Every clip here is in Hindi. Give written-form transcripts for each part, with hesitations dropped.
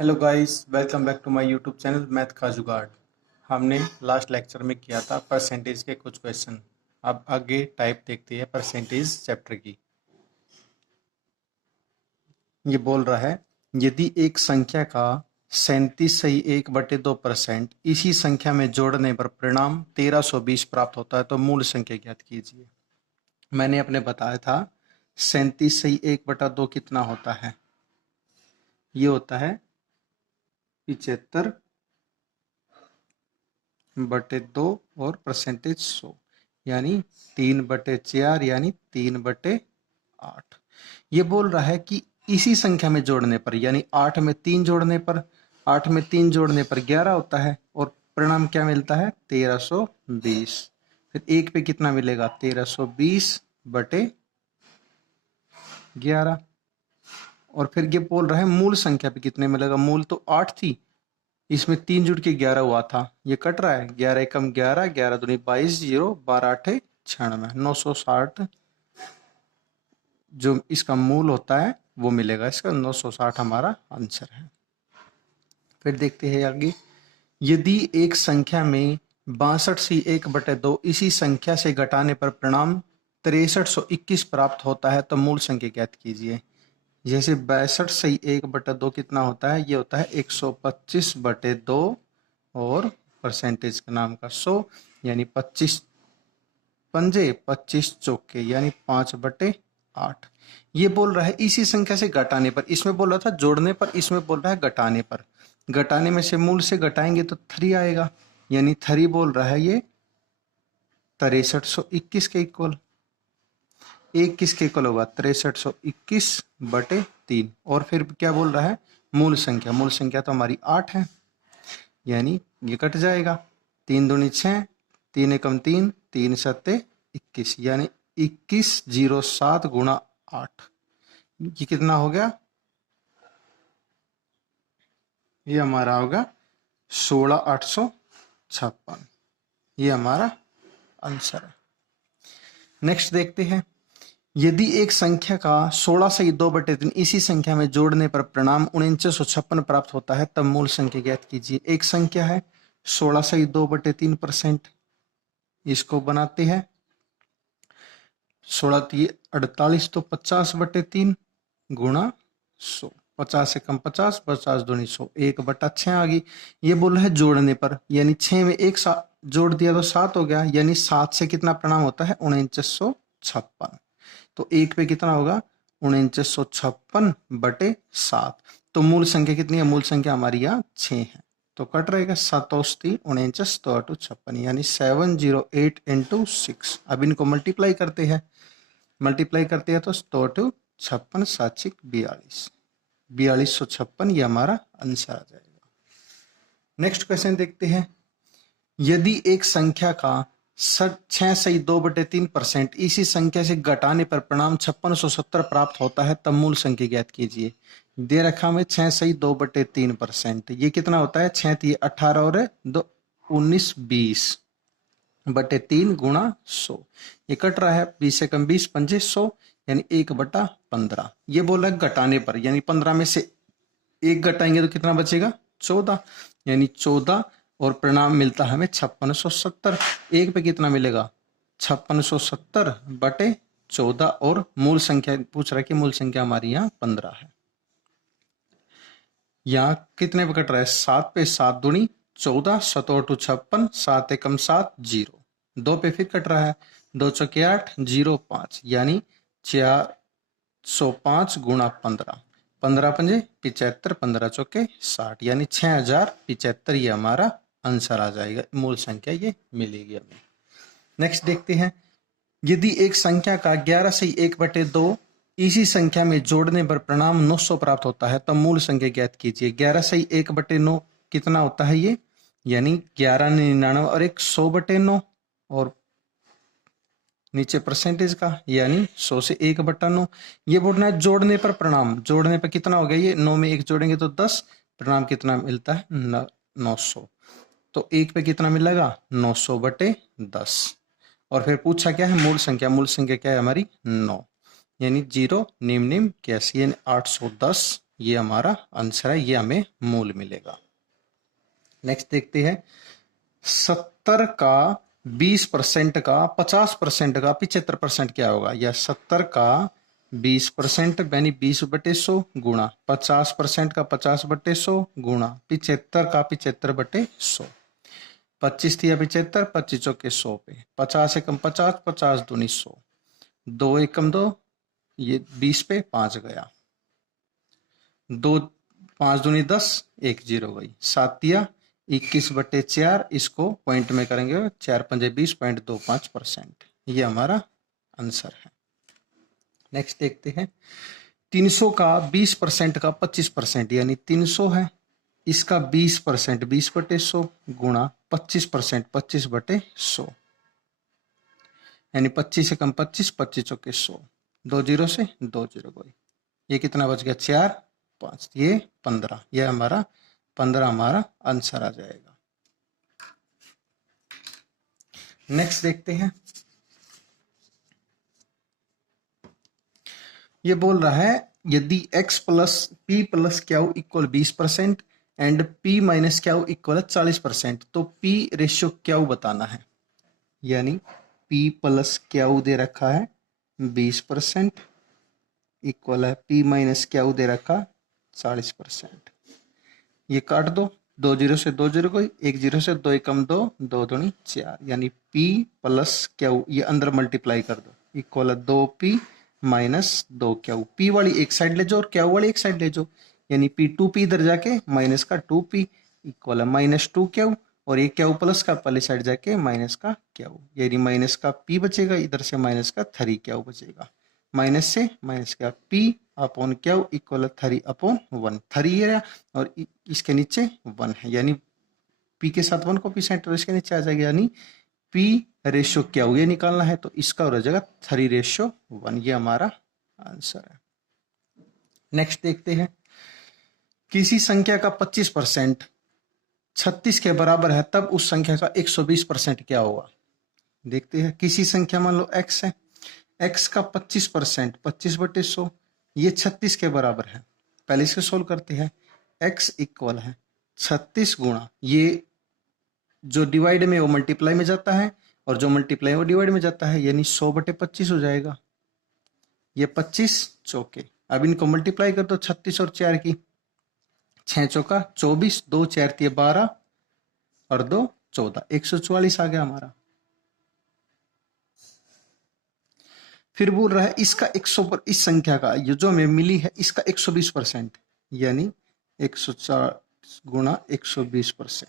Hello guys, welcome back to my YouTube channel math का जुगाड़। हमने लास्ट लेक्चर में किया था परसेंटेज के कुछ क्वेश्चन। अब आगे टाइप देखते हैं परसेंटेज चैप्टर की। ये बोल रहा है, यदि एक संख्या का 37.1/2% इसी संख्या में जोड़ने पर परिणाम 1320 प्राप्त होता है तो मूल संख्या ज्ञात कीजिए। मैंने अपने बताया था 37/1/2 कितना होता है। ये होता है 75/2 और परसेंटेज 100 यानी 3/4 यानी 3/8। ये बोल रहा है कि इसी संख्या में जोड़ने पर यानी 8 में 3 जोड़ने पर 11 होता है और परिणाम क्या मिलता है 1320। फिर एक पे कितना मिलेगा 1320/11। और फिर ये बोल रहा है मूल संख्या पे कितने मिलेगा। मूल तो 8 थी, इसमें 3 जुड़ के 11 हुआ था, ये कट रहा है। 11 एकम 11, 11 दूनी 22, 0 12 8 96, 960 जो इसका मूल होता है वो मिलेगा। इसका 960 हमारा आंसर है। फिर देखते हैं आगे, यदि एक संख्या में 62/1/2 इसी संख्या से घटाने पर परिणाम 6321 प्राप्त होता है तो मूल संख्या ज्ञात कीजिए। जैसे 62/1/2 कितना होता है, ये होता है 125/2 और परसेंटेज का नाम का 100 यानी 25 पंजे 25 चौके यानी 5/8। ये बोल रहा है इसी संख्या से घटाने पर, इसमें बोल रहा था जोड़ने पर, इसमें बोल रहा है घटाने पर। घटाने में से मूल से घटाएंगे तो 3 आएगा, यानी 3 बोल रहा है ये 6321 के इक्वल। एक किसके इक्वल होगा 6321/3। और फिर क्या बोल रहा है मूल संख्या। मूल संख्या तो हमारी 8 है, यानी ये कट जाएगा। 3 दूनी 6, 3 एकम 3, 3 सत्ते 21 यानी 2107 गुणा 8। ये कितना हो गया, ये हमारा होगा 16,856। ये हमारा आंसर है। नेक्स्ट देखते हैं, यदि एक संख्या का 16 से 2/3 इसी संख्या में जोड़ने पर परिणाम 4956 प्राप्त होता है तब मूल संख्या ज्ञात कीजिए। एक संख्या है 16 से 2/3%, इसको बनाते हैं 16 48 तो 50/3 गुणा 100, 50 से कम 50, 50 दूनी 100, 1/6 आ गई। ये बोल रहा है जोड़ने पर, यानी 6 में एक साथ जोड़ दिया तो 7 हो गया, यानी 7 से कितना परिणाम होता है 4956। तो एक पे कितना होगा 4956/7। तो मूल संख्या कितनी है, मूल संख्या हमारी यहाँ 6 है, तो कट रहेगा 7 49 तो 56 यानी 708 × 6। अब इनको मल्टीप्लाई करते हैं, मल्टीप्लाई करते हैं तो 56 7 42, 4256 ये हमारा आंसर आ जाएगा। नेक्स्ट क्वेश्चन देखते हैं, यदि एक संख्या का 6 से 2/3% इसी संख्या से घटाने पर परिणाम 5670 प्राप्त होता है तब मूल संख्या ज्ञात कीजिए। दे रखा में 6 से 2/3%, ये कितना होता है 6 थी 18 और 2 19 20/3 गुणा 100। ये कट रहा है 20 से कम 20 पंजे 100 यानी 1/15। ये बोला घटाने पर, यानी 15 में से एक घटाएंगे तो कितना बचेगा 14, यानी 14 और परिणाम मिलता है हमें 5670। एक पे कितना मिलेगा 5670/14 और मूल संख्या पूछ रहा है कि मूल संख्या हमारी यहाँ 15 है। यहाँ कितने पे कट रहा है 7 पे 7 दूनी 14, 7 और 2 56, 7 एकम 7 0, 2 पे फिर कट रहा है 2 चौके 8 0 5 यानी 405 गुणा 15, 15 पंजे 75, 15 चौके 60 यानी 6075 ये हमारा आंसर आ जाएगा। मूल संख्या ये मिलेगी हमें। नेक्स्ट देखते हैं, यदि एक संख्या का 11 से 1/2 इसी संख्या में जोड़ने पर परिणाम 900 प्राप्त होता है तब मूल संख्या ज्ञात कीजिए। 11 से 1/9 कितना होता है ये, यानी 11 99 और 100/9 और नीचे परसेंटेज का यानी 100 से 1/9। ये बोलना है जोड़ने पर परिणाम, जोड़ने पर कितना हो गया, ये 9 में 1 जोड़ेंगे तो 10, परिणाम कितना मिलता है 900। तो एक पे कितना मिलेगा 900/10। और फिर पूछा क्या है मूल संख्या, मूल संख्या क्या है हमारी 9, यानी 0 निम्न 81 यानी 810 ये हमारा आंसर है, ये हमें मूल मिलेगा। नेक्स्ट देखते हैं 70 का 20% का 50% का 75% क्या होगा, या 70 का 20% यानी 20/100 गुणा 50% का 50/100 गुणा 75 का 75/100। 25 थी या 75, 25 चौके 100 पे, 50 एकम 50, 50 दूनी 100, 2 एकम 2, ये 20 पे 5 गया, 2 5 दूनी 10, 1 0 गई, 7 दिया 21/4, इसको पॉइंट में करेंगे 4 पंजे 20.25%, ये हमारा आंसर है। नेक्स्ट देखते हैं 300 का 20% का 25% यानी 300 है, इसका 20% 20/100 गुणा 25% 25/100 यानी 25 से कम 25, 25 चौके 100, 2 0 से 2 0 गई, ये कितना बच गया 4 5, ये 15, ये हमारा 15 हमारा आंसर आ जाएगा। नेक्स्ट देखते हैं, ये बोल रहा है यदि x plus P plus Q equal 20% and p minus Q equal 40%, तो p रेशियो क्यू बताना है, यानी p प्लस क्यू दे रखा है 20% इक्वल है p माइनस क्यू दे रखा 40%, ये काट दो, 2 0 से 2 0 कोई, 1 0 से 2 एकम 2, 2 दूनी 4, यानी p प्लस क्यू ये अंदर मल्टीप्लाई कर दो इक्वल है 2p माइनस 2 क्यू, p वाली एक साइड ले जाओ और क्यू वाली एक साइड ले जाओ, यानी p 2p इधर जाके माइनस का 2p इक्वल है माइनस 2 क्यू, और ये क्यू प्लस का पहले साइड जाके माइनस का क्यू, यानी माइनस का p बचेगा, इधर से माइनस का 3 क्यू बचेगा, माइनस से माइनस का p अपॉन क्यू इक्वल 3/1, 3 है और इसके नीचे 1 है, यानी p के साथ 1 कॉपी सेंटर इसके नीचे आ जाएगा, यानी p रेशियो क्यू ये निकालना है, तो इसका हो जाएगा 3:1, ये हमारा आंसर है। नेक्स्ट देखते हैं किसी संख्या का 25% 36 के बराबर है, तब उस संख्या का 120% क्या होगा। देखते हैं, किसी संख्या मान लो x है, x का 25% 25/100 ये 36 के बराबर है, पहले इसको सोल्व करते हैं, x इक्वल है 36 गुणा ये जो डिवाइड में वो मल्टीप्लाई में जाता है और जो मल्टीप्लाई वो डिवाइड में जाता है, यानी 100/25 हो जाएगा, ये 25 चौके, अब इनको मल्टीप्लाई कर दो 36 और 4 की, 6 चौका 24, 2 4 12 और 2 14, 144 आ गया हमारा। फिर बोल रहा है इसका 100 पर इस संख्या का ये जो हमें मिली है इसका 120%, यानी 140 गुणा 120%,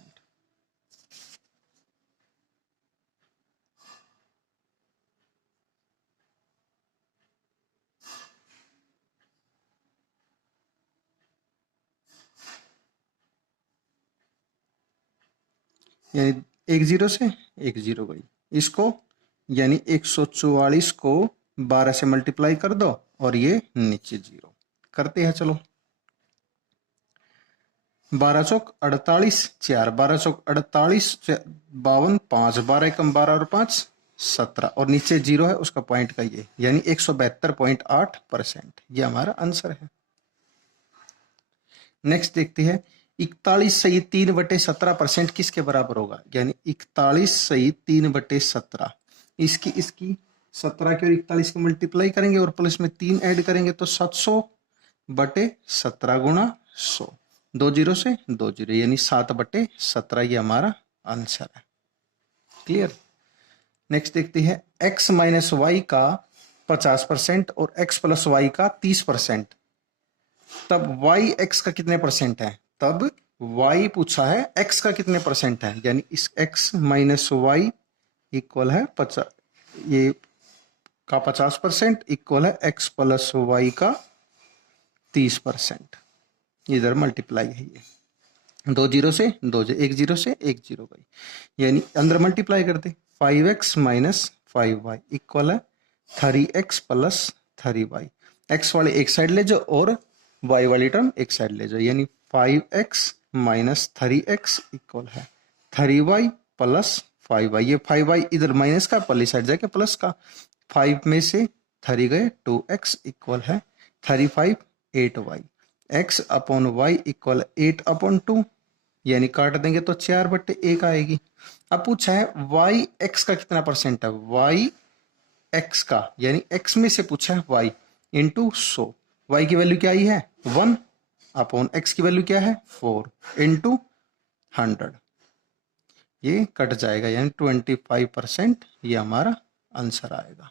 यानी 1 0 से 1 0 गई, इसको यानी 144 को 12 से मल्टीप्लाई कर दो और ये नीचे 0 करते हैं, चलो 12 चौक 48 4, 12 चौक 48 52 5, 12 एकम 12 और 5 17 और नीचे 0 है उसका पॉइंट का ये, यानी 172.8%, ये हमारा आंसर है। नेक्स्ट देखते हैं 41 सही 3/17% किसके बराबर होगा, यानी 41 सही 3/17, इसकी 17 के और 41 को मल्टीप्लाई करेंगे और प्लस में 3 ऐड करेंगे तो 700/17 गुणा 100, 2 0 से 2 0 यानी 7/17, ये हमारा आंसर है। क्लियर। नेक्स्ट देखते हैं x माइनस वाई का 50% और x प्लस वाई का 30%, तब y x का कितने परसेंट है, तब y पूछा है x का कितने परसेंट है, यानी इस x माइनस वाई इक्वल है 50, ये का 50% इक्वल है x प्लस वाई का 30%, इधर मल्टीप्लाई है, ये 2 0 से 2 1 0 से 1 0 गई, यानी अंदर मल्टीप्लाई करते 5x माइनस 5y इक्वल है 3x प्लस 3y, x वाले एक साइड ले जाओ और y वाली टर्म एक साइड ले जाओ, यानी 5x माइनस 3x इक्वल है 3y प्लस 5y, ये 5y इधर माइनस का पहली साइड जाके प्लस का, 5 में से 3 गए 2x इक्वल है 35 8y, x upon Y equal 8/2, यानी काट देंगे तो 4/1 आएगी। अब पूछा है y x का कितना परसेंट है, y x का यानी x में से पूछा है y इंटू 100। y की वैल्यू क्या आई है 1 अपॉन x की वैल्यू क्या है 4 इंटू 100, ये कट जाएगा यानी 25% ये हमारा आंसर आएगा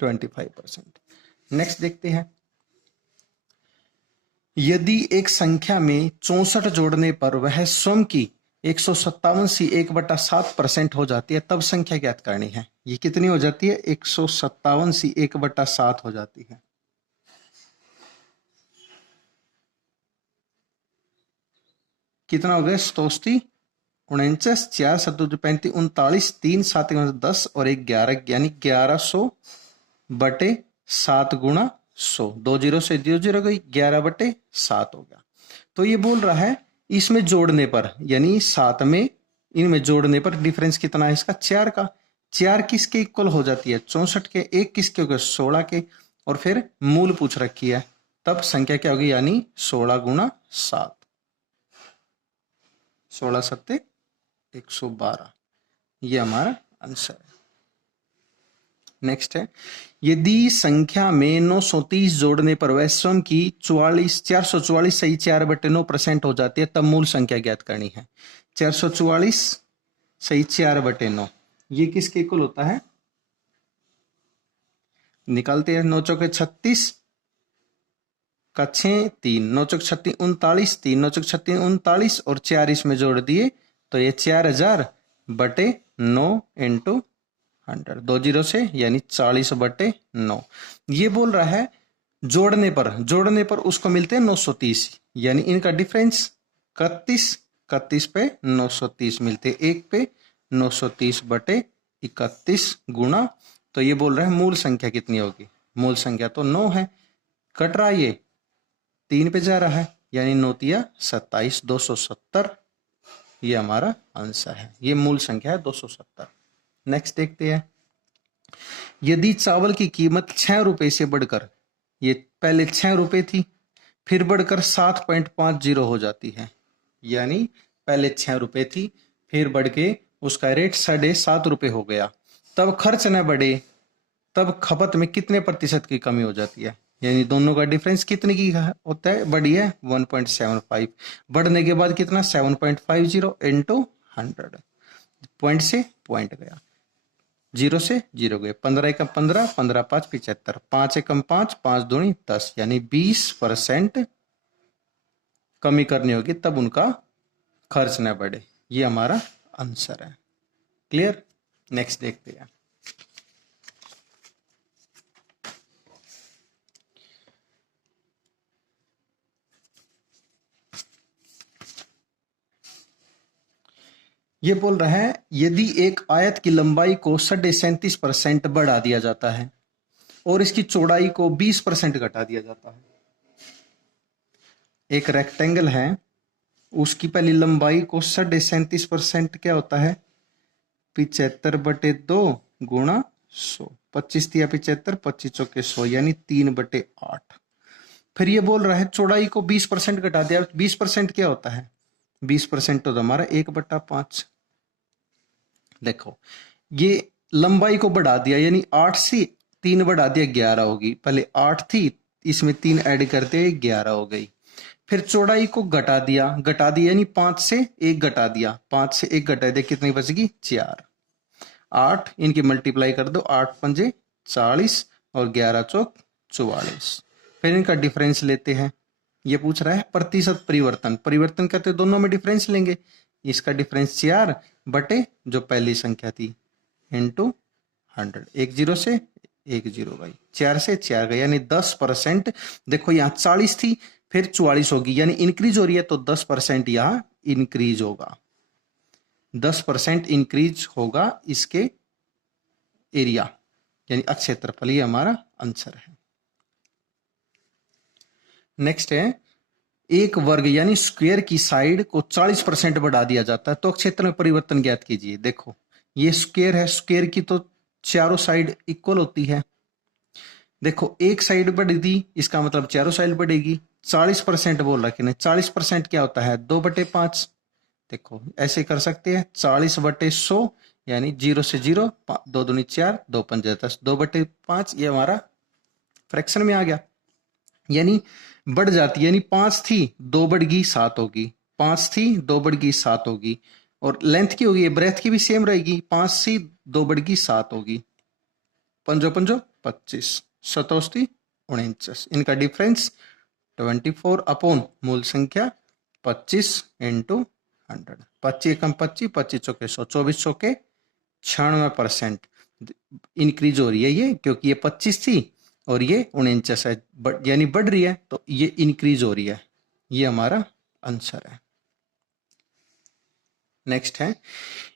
25%। नेक्स्ट देखते हैं, यदि एक संख्या में 64 जोड़ने पर वह स्वयं की 157 1/7% हो जाती है तब संख्या ज्ञात करनी है। ये कितनी हो जाती है 157 1/7 हो जाती है। कितना हो गया 67 49 4 7 35 39 3 7 10 और 1 11 यानी 1100/7 गुणा 100, 2 जीरो से 0 जीरो गई 11/7 हो गया। तो ये बोल रहा है इसमें जोड़ने पर यानी 7 में इनमें जोड़ने पर डिफरेंस कितना है इसका 4 का। 4 किसके इक्वल हो जाती है 64 के, 1 किसके हो गए 16 के, और फिर मूल पूछ रखी है तब संख्या क्या होगी यानी 16 गुणा 7, 16 सत्ते 112, ये हमारा आंसर है। नेक्स्ट है, यदि संख्या में 930 जोड़ने पर वह स्वयं की 444 सही 4/9% हो जाती है तब मूल संख्या ज्ञात करनी है। 444 सही 4/9 ये किसके इक्वल होता है, निकालते हैं 9 चौके 36 का 6 3 9 चौक 36 39 3 9 चौक 36 39 और 4 इसमें जोड़ दिए तो ये 4000/9 इंटू 100, 2 जीरो से यानी 40/9। ये बोल रहा है जोड़ने पर उसको मिलते हैं 930 यानी इनका डिफरेंस 31 पे 930 मिलते, 1 पे 930/31 गुणा, तो ये बोल रहा है मूल संख्या कितनी होगी, मूल संख्या तो 9 है, कट रहा ये 3 पे जा रहा है यानी 9 तिया 27 270, ये हमारा आंसर है, ये मूल संख्या है 270। नेक्स्ट देखते हैं, यदि चावल की कीमत 6 रुपए से बढ़कर, ये पहले 6 रुपए थी फिर बढ़कर 7.50 हो जाती है, यानी पहले 6 रुपए थी फिर बढ़ के उसका रेट 7.5 रुपए हो गया, तब खर्च न बढ़े तब खपत में कितने प्रतिशत की कमी हो जाती है, यानी दोनों का डिफरेंस कितने की होता है, बढ़ी है 1.75, बढ़ने के बाद कितना 7.50 इंटू 100, पॉइंट से पॉइंट गया, 0 से 0 गए, 15 एकम 15 15 5 75, 5 एकम 5 5 दूनी 10 यानी 20% कमी करनी होगी तब उनका खर्च न बढ़े, ये हमारा आंसर है। क्लियर। नेक्स्ट देखते हैं, ये बोल रहा है यदि एक आयत की लंबाई को 37% बढ़ा दिया जाता है और इसकी चौड़ाई को 20% घटा दिया जाता है, एक रेक्टेंगल है उसकी पहली लंबाई को 37% क्या होता है 75/2 गुणा 100, 25 तिया 75 25 चौके 100 यानी 3/8। फिर ये बोल रहा है चौड़ाई को 20% घटा दिया, 20% क्या होता है 20% तो हमारा 1/5। देखो ये लंबाई को बढ़ा दिया यानी 8 से 3 बढ़ा दिया 11 होगी, पहले 8 थी इसमें 3 ऐड करते 11 हो गई, फिर चौड़ाई को घटा दिया यानी 5 से 1 घटा दिया, 5 से 1 घटा दिया कितनी बचेगी 4, 8 इनकी मल्टीप्लाई कर दो 8 पंजे 40 और 11 चौक 44, फिर इनका डिफरेंस लेते हैं, ये पूछ रहा है प्रतिशत परिवर्तन करते दोनों में डिफरेंस लेंगे, इसका डिफरेंस 4 बटे जो पहली संख्या थी इंटू 100, 1 0 से 1 0 गई, 4 से 4 गई यानी 10%। देखो यहाँ 40 थी फिर 44 होगी यानी इंक्रीज हो रही है तो 10% यहाँ इंक्रीज होगा, 10% इंक्रीज होगा इसके एरिया यानी क्षेत्रफल, ये हमारा आंसर है। नेक्स्ट है एक वर्ग यानी स्क्वायर की साइड को 40% बढ़ा दिया जाता है तो क्षेत्र में परिवर्तन ज्ञात कीजिए। देखो ये स्क्वायर है, स्क्वायर की तो चारों साइड इक्वल होती है, देखो एक साइड बढ़ी थी, इसका मतलब चारों साइड बढ़ेगी। 40% बोल रखे ने, 40% क्या होता है 2/5। देखो ऐसे कर सकते हैं 40/100 यानी 0 से 0, 2 दूनी 4, 2 पंजे 10, 2/5 ये हमारा फ्रैक्शन में आ गया। यानी बढ़ जाती है, यानी 5 थी 2 बढ़ गई 7 होगी, 5 थी 2 बढ़ गई 7 होगी। और लेंथ की होगी, ब्रेथ की भी सेम रहेगी, 5 सी 2 बढ़ गई 7 होगी। पंजो पंजो 25, सतोस्ती 49, इनका डिफरेंस 24 अपॉन मूल संख्या 25 इंटू 100। 25 कम 25, 25 चौके 100, 24 चौके 96% इंक्रीज हो रही है ये, क्योंकि ये 25 थी और ये 49 है, यानी बढ़ रही है, तो ये इंक्रीज हो रही है। ये हमारा आंसर है। नेक्स्ट है,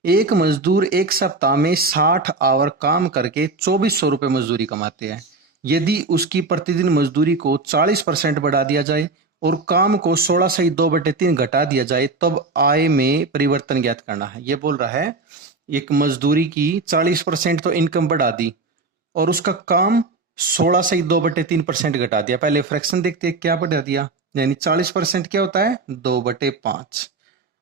एक मजदूर एक सप्ताह में 60 आवर काम करके 2400 रुपए मजदूरी कमाते हैं। यदि उसकी प्रतिदिन मजदूरी को 40% बढ़ा दिया जाए और काम को 16 से 2/3 घटा दिया जाए, तब आय में परिवर्तन ज्ञात करना है। ये बोल रहा है एक मजदूरी की 40% तो इनकम बढ़ा दी और उसका काम 16 से 2/3% घटा दिया। पहले फ्रैक्शन देखते हैं क्या बढ़ा दिया, यानी 40% क्या होता है 2/5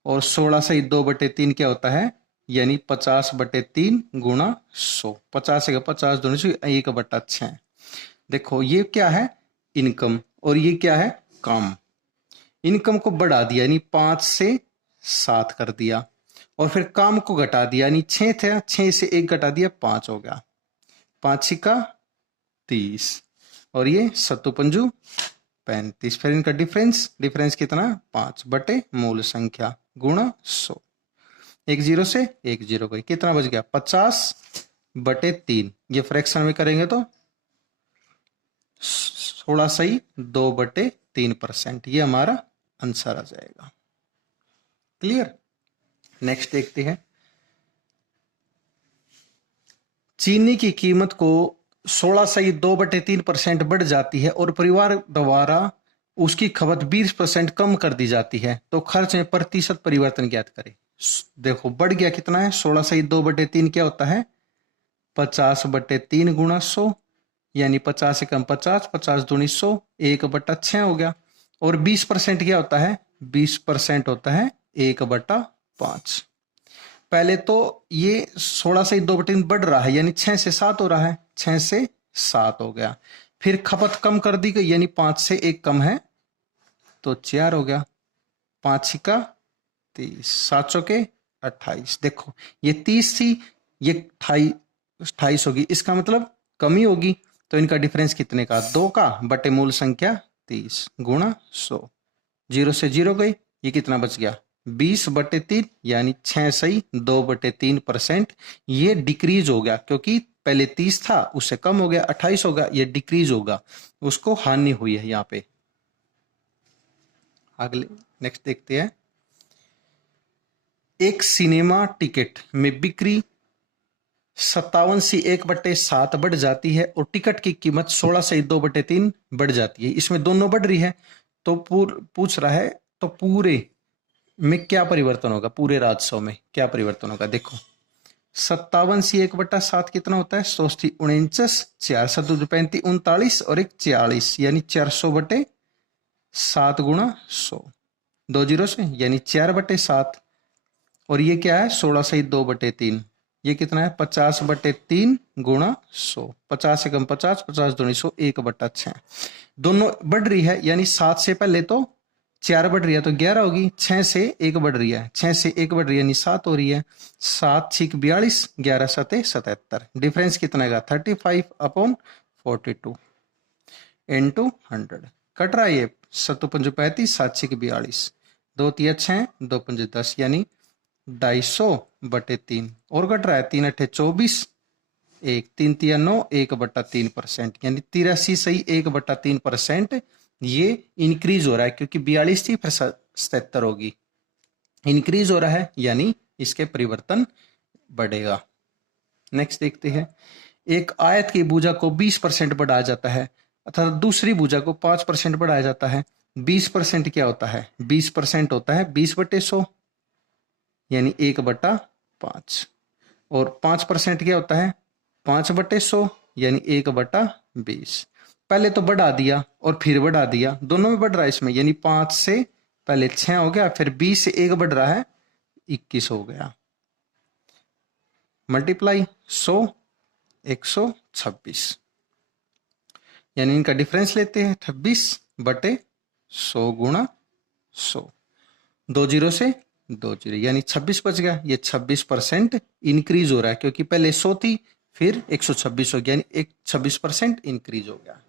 और 16 से 2/3 क्या होता है, यानी 50/3 गुणा 100। 50 से 50 दोनों से 1/6। देखो ये क्या है इनकम और ये क्या है काम। इनकम को बढ़ा दिया यानी 5 से 7 कर दिया और फिर काम को घटा दिया, यानी 6 था 6 से 1 घटा दिया 5 हो गया, 5 छिका 30 और ये 7 पंजू 35। फिर इनका डिफरेंस कितना 5 बटे मूल संख्या गुणा 100। 1 0 से 1 0 गई, कितना बच गया 50/3। ये फ्रैक्शन में करेंगे तो 16 सही 2/3%। ये हमारा आंसर आ जाएगा। क्लियर। नेक्स्ट देखते हैं, चीनी की कीमत को 16 से 2/3% बढ़ जाती है और परिवार द्वारा उसकी खपत 20% कम कर दी जाती है, तो खर्च में प्रतिशत परिवर्तन ज्ञात करें। देखो बढ़ गया कितना है 16 से 2/3 क्या होता है 50/3 गुणा 100, यानी 50 से कम 50, 50 दूनी 100, 1/6 हो गया। और 20% क्या होता है 20% होता है 1/5। पहले तो ये 16 से 2/3 बढ़ रहा है, यानी 6 से 7 हो रहा है, 6 से 7 हो गया। फिर खपत कम कर दी गई, यानी 5 से 1 कम है तो 4 हो गया, 5 छिका 30, 7 चौके 28। देखो ये 30 थी ये 28 होगी, इसका मतलब कमी होगी, तो इनका डिफरेंस कितने का 2 का बटे मूल संख्या 30 गुणा 100। 0 से 0 गई, ये कितना बच गया 20/3, यानी 6 सही 2/3%। ये डिक्रीज हो गया क्योंकि पहले 30 था उससे कम हो गया 28 होगा, ये डिक्रीज होगा, उसको हानि हुई है यहाँ पे। अगले नेक्स्ट देखते हैं, एक सिनेमा टिकट में बिक्री 57 से 1/7 बढ़ जाती है और टिकट की कीमत 16 से 2/3 बढ़ जाती है। इसमें दोनों बढ़ रही है, तो पूछ रहा है तो पूरे में क्या परिवर्तन होगा, पूरे राजस्व में क्या परिवर्तन होगा। देखो 57 से 1/7 कितना होता है 149, 4 7 35 39 और 1 40, यानी 400/7 गुणा 100, 2 0 से यानी 4/7। और ये क्या है 16 से 2/3, ये कितना है 50/3 गुणा 100, 50 से कम 50, 50 दूनी 100, 1/6। दोनों बढ़ रही है, यानी 7 से पहले तो 4 बढ़ रही है तो 11 होगी, 6 से 1 बढ़ रही है, 6 से 1 बढ़ रही है यानी 7 हो रही है, 7 6 42, 11 7 77। डिफरेंस कितना है 35/42 इंटू 100। कट रहा है ये 7 5 35, 7 6 42, 2 3 6, 2 5 10, यानी 250/3। और कट रहा है 3 8 24, 1 3 3 9, 1/3%, यानी 83 सही 1/3%। ये इंक्रीज हो रहा है क्योंकि 42 थी फिर 77 होगी, इंक्रीज हो रहा है यानी इसके परिवर्तन बढ़ेगा। नेक्स्ट देखते हैं, एक आयत की भुजा को 20% बढ़ाया जाता है अर्थात दूसरी भुजा को 5% बढ़ाया जाता है। 20% क्या होता है 20% होता है 20/100, यानी 1/5। और 5% क्या होता है 5/100, यानी 1/20। पहले तो बढ़ा दिया और फिर बढ़ा दिया, दोनों में बढ़ रहा है इसमें, यानी 5 से पहले 6 हो गया, फिर 20 से 1 बढ़ रहा है 21 हो गया, मल्टीप्लाई 100 126, यानी इनका डिफरेंस लेते हैं 26/100 गुणा 100, 2 जीरो से 2 जीरो, यानी 26 बच गया। ये 26% इंक्रीज हो रहा है, क्योंकि पहले 100 थी फिर 126 हो गया, यानी 26% इंक्रीज हो गया।